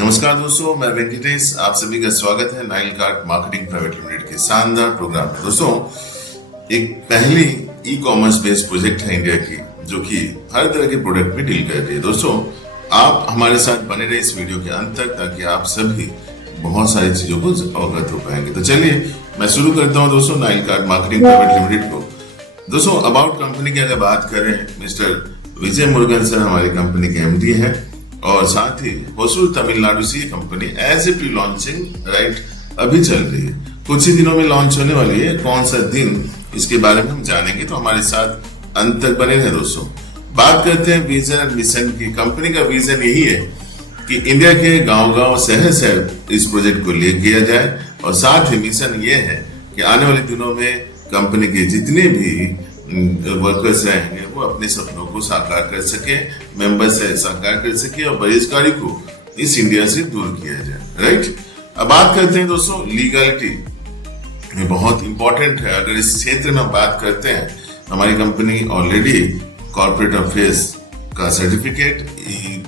नमस्कार दोस्तों, मैं वेंकटेश। आप सभी का स्वागत है Nile card marketing private limited के शानदार प्रोग्राम में। दोस्तों, एक पहली ई कॉमर्स बेस्ड प्रोजेक्ट है इंडिया की, जो कि हर तरह के प्रोडक्ट में डील कर रही है। दोस्तों, आप हमारे साथ बने रहे इस वीडियो के अंत तक, ताकि आप सभी बहुत सारी चीजों को अवगत हो पाएंगे। तो चलिए मैं शुरू करता हूँ दोस्तों Nile card marketing private limited को। दोस्तों, अबाउट कंपनी की अगर बात करें, मिस्टर विजय मुरुगन सर हमारी कंपनी के एमडी है, और साथ ही होसूर तमिलनाडु से company as a pre launching अभी चल रही है। कुछ ही दिनों में लॉन्च होने वाली है। कौन सा दिन, इसके बारे में हम जानेंगे, तो हमारे साथ अंत तक बने हैं। दोस्तों, बात करते हैं विजन एंड मिशन की। कंपनी का विजन यही है कि इंडिया के गांव-गांव, शहर इस प्रोजेक्ट को ले किया जाए, और साथ ही मिशन ये है कि आने वाले दिनों में कंपनी के जितने भी वर्कर्स रहेंगे वो अपने सपनों को साकार कर सके, मेंबर्स से साकार कर सके, और बेरोजगारी को इस इंडिया से दूर किया जाए। राइट। अब बात करते हैं दोस्तों लीगलिटी, ये बहुत इंपॉर्टेंट है। अगर इस क्षेत्र में बात करते हैं, हमारी कंपनी ऑलरेडी कॉर्पोरेट अफेयर्स का सर्टिफिकेट,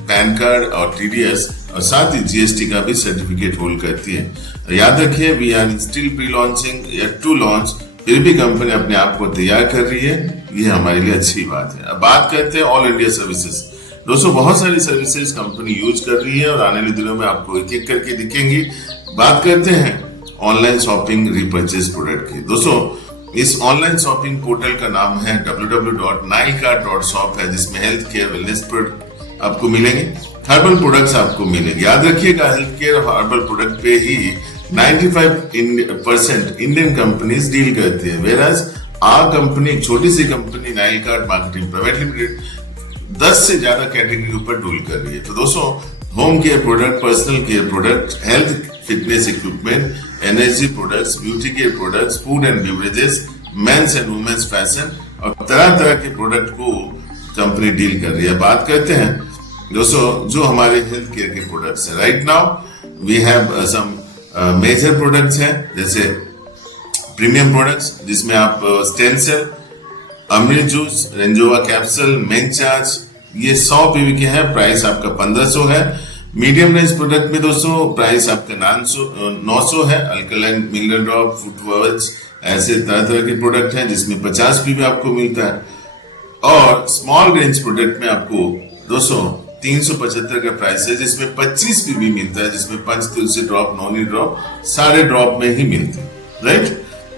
पैन कार्ड और टीडीएस, और साथ ही जीएसटी का भी सर्टिफिकेट होल्ड करती है। याद रखिए, we are still pre launching, yet to launch, फिर भी कंपनी अपने आप को तैयार कर रही है। ये हमारे लिए अच्छी बात है। अब बात करते हैं ऑल इंडिया सर्विसेज। दोस्तों, बहुत सारी सर्विसेज कंपनी यूज कर रही है, और आने वाले दिनों में आपको एक एक करके दिखेंगी। बात करते हैं ऑनलाइन शॉपिंग रिपर्चेज प्रोडक्ट की। दोस्तों, इस ऑनलाइन शॉपिंग पोर्टल का नाम है www.nilecard.shop है, जिसमें हेल्थ केयर, वेलनेस प्रोडक्ट आपको मिलेंगे, हर्बल प्रोडक्ट्स आपको मिलेंगे। याद रखिएगा, हेल्थ केयर और हर्बल प्रोडक्ट पे ही 95% इंडियन कंपनीज डील करती है, वेराज आर कंपनी, एक छोटी सी company Nile card marketing private limited 10 से ज्यादा कैटेगरी के ऊपर डील कर रही है। तो दोस्तों, home care product, personal care product, health fitness equipment, energy products, beauty care products, food and beverages, men's and women's fashion, और तरह तरह के प्रोडक्ट को कंपनी डील कर रही है। बात करते हैं दोस्तों जो हमारे हेल्थ केयर के प्रोडक्ट्स है। Right now we have some major products हैं, जैसे प्रीमियम प्रोडक्ट्स, जिसमें आप स्टेम सेल, अमृत जूस, रेंजोवा कैप्सूल, मेन चार्ज, ये 100 पीवी के हैं। प्राइस आपका 1500 है। मीडियम रेंज प्रोडक्ट में दोस्तों प्राइस आपका 900 है। अल्कलाइन मिनरल ड्रॉप, फुटवर्स, ऐसे तरह तरह के प्रोडक्ट हैं, जिसमें 50 पीवी आपको मिलता है। और स्मॉल रेंज प्रोडक्ट में आपको दोस्तों 375 का प्राइस है, जिसमें 25 पीवी मिलता है, जिसमें पंच तुलसी ड्रॉप, नोनी ड्रॉप सारे ड्रॉप में ही मिलते हैं। राइट।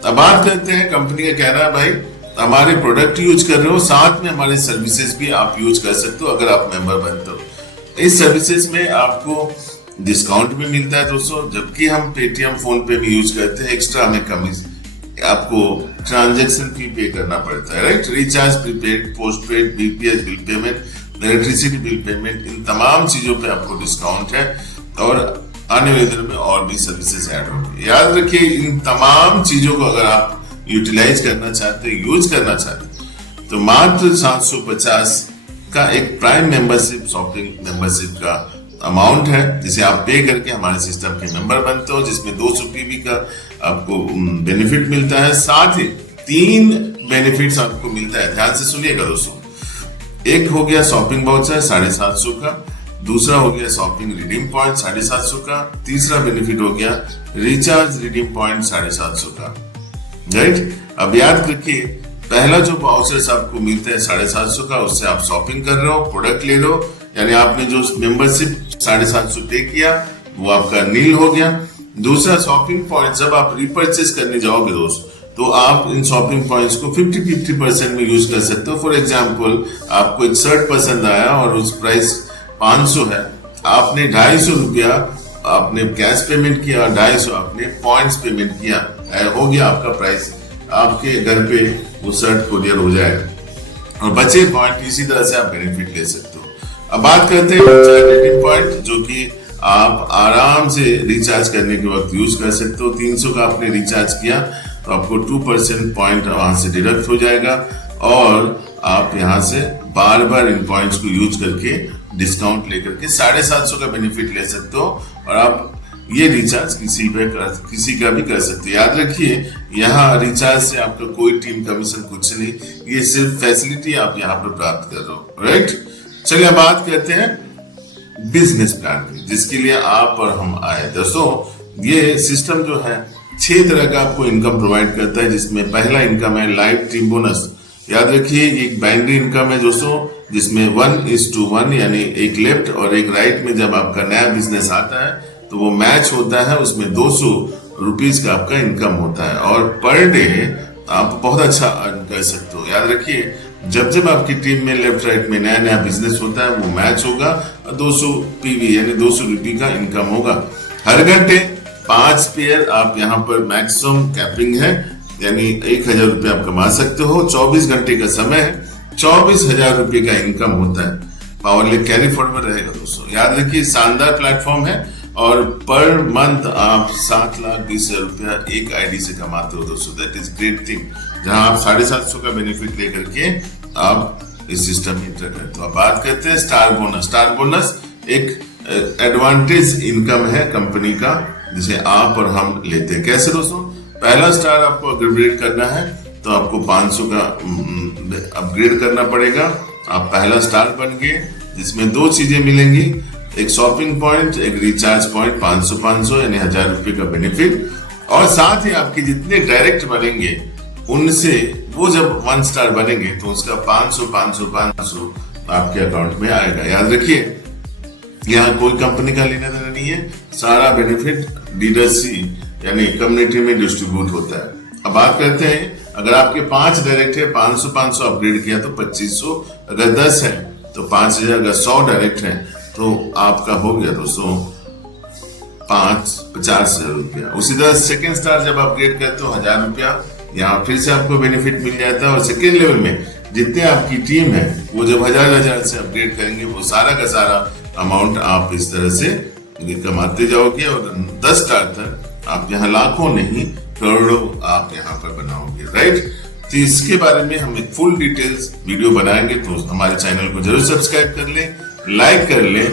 अब बात करते हैं, कंपनी का कहना है भाई हमारे प्रोडक्ट यूज कर रहे हो, साथ में हमारे सर्विसेज भी आप यूज कर सकते हो अगर आप मेंबर बनते हो। इस सर्विसेज में आपको डिस्काउंट भी मिलता है दोस्तों, जबकि हम पेटीएम, फोन पे भी यूज करते हैं, एक्स्ट्रा हमें कमीशन, आपको ट्रांजेक्शन फी पे करना पड़ता है। Right. Recharge, prepaid, postpaid, BPS bill payment, electricity bill payment, इन तमाम चीजों पे आपको डिस्काउंट है, और आने वाले दिनों में और भी सर्विसेज ऐड होंगे। याद रखिए, इन तमाम चीजों को अगर आप यूटिलाइज करना चाहते हैं, यूज करना चाहते हैं, तो मात्र 750 का एक प्राइम मेंबरशिप, शॉपिंग मेंबरशिप का अमाउंट है, जिसे आप पे करके हमारे सिस्टम के मेंबर बनते हो, जिसमें 200 पीवी का आपको बेनिफिट मिलता है। साथ ही 3 बेनिफिट्स आपको मिलता है। ध्यान से सुनिएगा दोस्तों। एक हो गया शॉपिंग वाउचर 750 का, दूसरा हो गया शॉपिंग रिडीम पॉइंट 750 का, तीसरा बेनिफिट हो गया रिचार्ज रिडीम पॉइंट 750 का। राइट। अब याद रखिए, पहला जो वाउचर्स आपको मिलता है 750 का, उससे आप शॉपिंग कर रहे हो, प्रोडक्ट ले लो, यानी आपने जो मेंबरशिप 750 पे किया वो आपका नील हो गया। दूसरा शॉपिंग पॉइंट, जब आप रिपर्चेस करने जाओगे दोस्त, तो आप इन शॉपिंग पॉइंट्स को 50% में यूज कर सकते हो। फॉर एग्जांपल, आपको एक शर्ट पसंद आया और उस प्राइस 500 है, आपने 250 रुपया आपने कैश पेमेंट किया, 250 आपने पॉइंट्स पेमेंट किया, हो गया आपका प्राइस, आपके घर पे वो शर्ट कोरियर हो जाएगा, और बचे पॉइंट इसी तरह से आप बेनिफिट ले सकते हो। अब बात करते हैं रिडीम पॉइंट, जो कि आप आराम से रिचार्ज करने के वक्त यूज कर सकते हो। 300 का आपने रिचार्ज किया तो आपको 2% पॉइंट वहां से डिडक्ट हो जाएगा, और आप यहां से बार बार इन पॉइंट्स को यूज करके डिस्काउंट लेकर के 750 का बेनिफिट ले सकते हो, और आप ये रिचार्ज किसी का भी कर सकते हो। याद रखिए, यहाँ रिचार्ज से आपका कोई टीम कमीशन कुछ नहीं, ये सिर्फ फैसिलिटी आप यहाँ पर प्राप्त कर रहे हो। राइट। चलिए बात करते हैं बिजनेस प्लान पे, जिसके लिए आप और हम आए। दोस्तों ये सिस्टम जो है 6 तरह का आपको इनकम प्रोवाइड करता है, जिसमें पहला इनकम है लाइव टीम बोनस। याद रखिए एक बाइनरी इनकम है दोस्तों, जिसमें 1:1 यानी एक लेफ्ट और एक राइट में जब आपका नया बिजनेस आता है तो वो मैच होता है, उसमें 200 रुपीज का आपका इनकम होता है और पर डे आप बहुत अच्छा अर्न कर सकते हो। याद रखिए जब जब आपकी टीम में लेफ्ट राइट में नया नया बिजनेस होता है वो मैच होगा और 200 पीवी यानी 200 रुपये का इनकम होगा। हर घंटे 5 पेयर आप यहाँ पर मैक्सिमम कैपिंग है, यानी 1000 रुपये आप कमा सकते हो। 24 घंटे का समय है, 24,000 रुपये का इनकम होता है। पावर लेक कैरी फॉरवर्ड रहेगा दोस्तों। याद रखिए शानदार प्लेटफॉर्म है और पर मंथ आप 7,20,000 रुपया एक आईडी से कमाते हो दोस्तों। दैट इज ग्रेट थिंग, जहां आप 750 का बेनिफिट लेकर के आप इस सिस्टम में इंटर करते हो। अब बात करते हैं स्टार बोनस। स्टार बोनस एक एडवांटेज इनकम है कंपनी का, जिसे आप और हम लेते हैं। कैसे दोस्तों? पहला स्टार आपको अपग्रेड करना है तो आपको 500 का अपग्रेड करना पड़ेगा। आप पहला स्टार बन गए, जिसमें 2 चीजें मिलेंगी, एक शॉपिंग पॉइंट, एक रिचार्ज पॉइंट, 500 यानी 1000 रुपये का बेनिफिट। और साथ ही आपके जितने डायरेक्ट बनेंगे उनसे वो जब 1 स्टार बनेंगे तो उसका 500 आपके अकाउंट में आएगा। याद रखिए यहाँ कोई कंपनी का लेना देना नहीं है, सारा बेनिफिट डीडीसी यानी कम्युनिटी में डिस्ट्रीब्यूट होता है। अब बात करते हैं, अगर आपके 5 डायरेक्ट है 500 अपग्रेड किया तो 2500, अगर 10 है तो 5000, अगर 100 डायरेक्ट है तो आपका हो गया दोस्तों 50,000 रुपया। उसी तरह सेकेंड स्टार जब अपग्रेड करते हो 1000 रुपया, यहाँ फिर से आपको बेनिफिट मिल जाता है। और सेकेंड लेवल में जितने आपकी टीम है वो जब 1000 से अपग्रेड करेंगे वो सारा का सारा अमाउंट आप इस तरह से कमाते जाओगे और 10 स्टार तक आप यहाँ लाखों नहीं करोड़ों आप यहाँ पर बनाओगे, राइट। तो इसके बारे में हम एक फुल डिटेल्स वीडियो बनाएंगे, तो हमारे चैनल को जरूर सब्सक्राइब कर ले, लाइक कर ले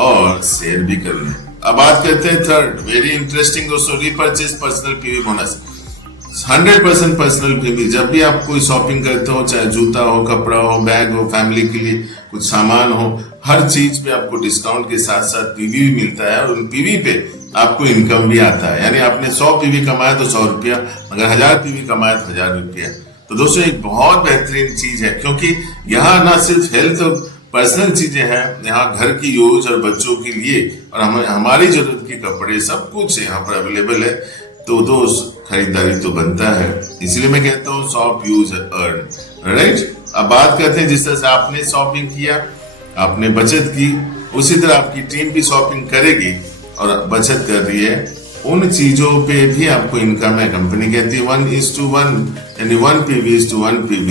और शेयर भी कर ले। अब बात करते हैं थर्ड, वेरी इंटरेस्टिंग दोस्तों, repurchase personal PV bonus. 100% personal PV. जब भी आप कोई शॉपिंग करते हो, चाहे जूता हो, कपड़ा हो, बैग हो, फैमिली के लिए कुछ सामान हो, हर चीज पे आपको डिस्काउंट के साथ साथ पीवी भी मिलता है और उन पीवी पे आपको इनकम भी आता है। यानी आपने 100 पीवी कमाया तो 100 रुपया, अगर 1000 पीवी कमाया तो 1000 रुपया। तो दोस्तों एक बहुत बेहतरीन चीज है, क्योंकि यहाँ ना सिर्फ हेल्थ और पर्सनल चीजें हैं, यहाँ घर की यूज और बच्चों के लिए और हमारी जरूरत के कपड़े सब कुछ यहाँ पर अवेलेबल है। तो दोस्त खरीदारी तो बनता है, इसलिए मैं कहता हूँ शॉप यूज अर्न, राइट। अब बात करते हैं, जिस तरह से आपने शॉपिंग किया, आपने बचत की, उसी तरह आपकी टीम भी शॉपिंग करेगी और बचत कर रही है, उन चीजों पे भी आपको इनकम है। कंपनी कहती है 1:1 यानी 1 PV to 1 PV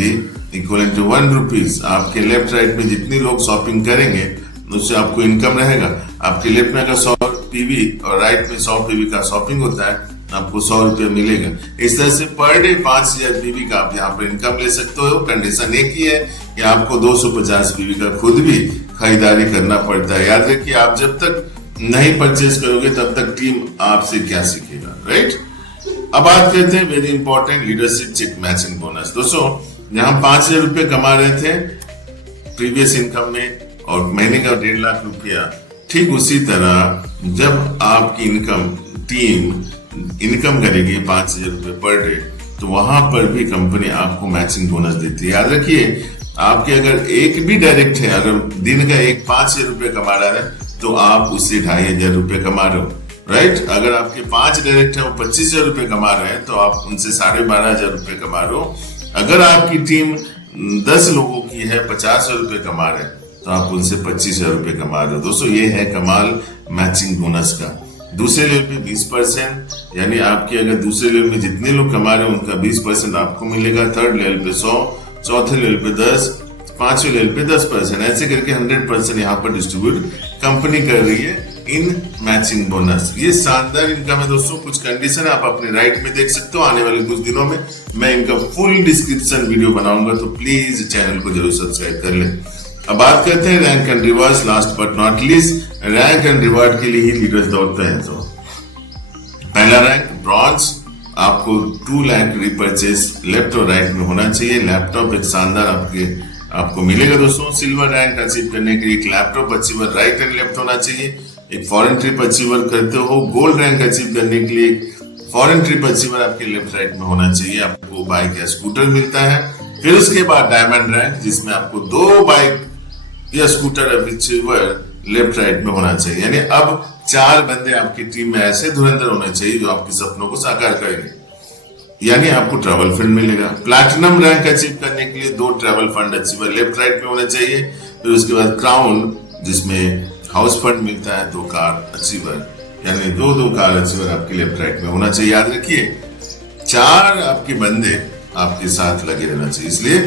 equal to 1 rupees. आपके लेफ्ट राइट में जितने लोग शॉपिंग करेंगे उससे आपको इनकम रहेगा। आपके लेफ्ट में अगर 100 PV और राइट में 100 PV का शॉपिंग होता है, आपको 100 रुपये मिलेगा। इस तरह से पर डे 5000 PV का आप यहाँ पर इनकम ले सकते हो। कंडीशन एक ही है कि आपको 250 PV का खुद भी खरीदारी करना पड़ता है। याद रखिए आप जब तक नहीं परचेज करोगे तब तक टीम आपसे क्या सीखेगा, राइट। अब बात करते हैं very important, leadership check matching bonus. दोस्तों यहाँ 5000 रुपये कमा रहे थे प्रीवियस इनकम में और महीने का 1.5 लाख रुपया, ठीक उसी तरह जब आपकी इनकम टीम इनकम करेगी 5000 रुपये पर डे, तो वहां पर भी कंपनी आपको मैचिंग बोनस देती है। याद रखिए आपके अगर एक भी डायरेक्ट है, अगर दिन का एक 5000 रुपये कमा रहा है तो आप उससे 2500 रुपये कमा रहे हो, राइट। अगर आपके 5 डायरेक्ट है वो 25,000 रुपये कमा रहे हैं तो आप उनसे 12,500 रुपये कमा रहे हो। अगर आपकी टीम 10 लोगों की है, 50,000 रुपये कमा रहे हैं तो आप उनसे 25,000 रुपये कमा रहे हो। दोस्तों ये है कमाल मैचिंग बोनस का। दूसरे लेवल पे 20%, यानी आपके अगर दूसरे लेवल में जितने लोग कमा रहे हैं उनका 20% आपको मिलेगा। थर्ड लेवल पे 100, चौथे लेवल पे 10, पांचवें लेवल पे 10%, ऐसे करके 100% यहाँ पर डिस्ट्रीब्यूट कंपनी कर रही है इन मैचिंग बोनस। ये शानदार इनकम है दोस्तों। कुछ कंडीशन आप अपने राइट में देख सकते हो। आने वाले कुछ दिनों में मैं इनका फुल डिस्क्रिप्शन वीडियो बनाऊंगा, तो प्लीज चैनल को जरूर सब्सक्राइब कर लें। अब बात करते हैं rank and rewards. Last but not least, rank and reward के लिए ही लीडर्स दौड़ते हैं। तो पहला रैंक ब्रॉन्ज, आपको 2 लाख रिपर्चेस लेफ्ट और राइट में होना चाहिए। लैपटॉप एक शानदार आपके आपको मिलेगा दोस्तों। सिल्वर रैंक अचीव करने के लिए एक laptop achiever right and left होना चाहिए, एक फॉरेन ट्रिप अचीवर करते हो। गोल्ड रैंक अचीव करने के लिए फॉरेन ट्रिप अचीवर आपके लेफ्ट राइट में होना चाहिए, आपको बाइक या स्कूटर मिलता है। फिर उसके बाद डायमंड रैंक, जिसमें आपको 2 बाइक या स्कूटर अचीवर लेफ्ट राइट में होना चाहिए। यानी अब 4 बंदे आपकी टीम में ऐसे धुरंधर होने चाहिए जो आपके सपनों को साकार करेंगे, यानी आपको ट्रैवल फंड मिलेगा। प्लैटिनम रैंक अचीव करने के लिए 2 travel fund achiever left right में होने चाहिए। फिर उसके बाद क्राउन, जिसमें हाउस फंड मिलता है, 2 कार अचीवर, यानी 2 कार अचीवर आपके लेफ्ट राइट में होना चाहिए। याद रखिए 4 आपके बंदे आपके साथ लगे रहना चाहिए। इसलिए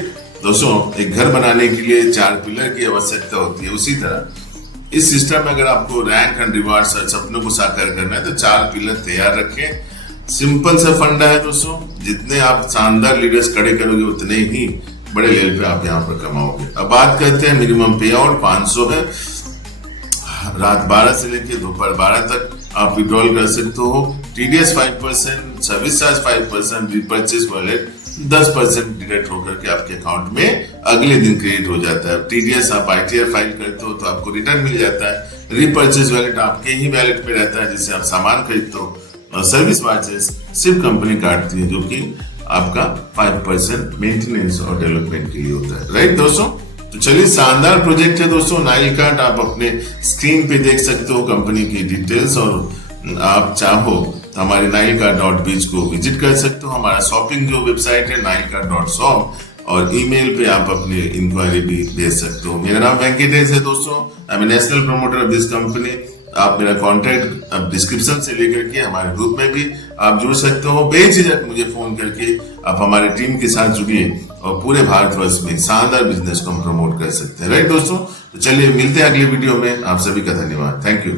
दोस्तों एक घर बनाने के लिए 4 पिलर की आवश्यकता होती है। उसी तरह इस सिस्टम में अगर आपको रैंक एंड रिवार्ड सपनों को साकार करना है तो 4 पिलर तैयार रखें। सिंपल सा फंडा है दोस्तों, जितने आप शानदार लीडर्स खड़े करोगे उतने ही बड़े लेवल पे आप यहाँ पर कमाओगे। अब बात करते हैं मिनिमम पे आउट 500 है। रात 12 से लेकर दोपहर 12 तक आप विड्रॉल कर सकते हो। TDS 5%, service charge 5%, repurchase wallet 10% deduct होकर के आपके अकाउंट में अगले दिन क्रेडिट हो जाता है। TDS आप ITR फाइल करते हो तो आपको रिटर्न मिल जाता है। रिपर्चेस वॉलेट आपके ही वॉलेट में रहता है जिससे आप सामान खरीदते हो, और सर्विस चार्जेस सिर्फ कंपनी काटती है जो कि आपका 5% मेंटेनेंस और डेवलपमेंट के लिए होता है। राइट दोस्तों, तो चलिए शानदार प्रोजेक्ट है दोस्तों नाइल कार्ट। आप अपने स्क्रीन पे देख सकते हो कंपनी की डिटेल्स, और आप चाहो तो हमारे nailcart.biz को विजिट कर सकते हो। हमारा शॉपिंग जो वेबसाइट है nailcart.shop, और ईमेल पे आप अपनी इंक्वायरी भी भेज सकते हो। मेरा नाम वेंकटेश है दोस्तों, I am national promoter of this company. आप मेरा कॉन्टैक्ट अब डिस्क्रिप्शन से लेकर के हमारे ग्रुप में भी आप जुड़ सकते हो। बेझिझक मुझे फोन करके आप हमारे टीम के साथ जुड़िए और पूरे भारतवर्ष में शानदार बिजनेस को हम प्रमोट कर सकते हैं। राइट दोस्तों, तो चलिए मिलते हैं अगले वीडियो में। आप सभी का धन्यवाद। Thank you.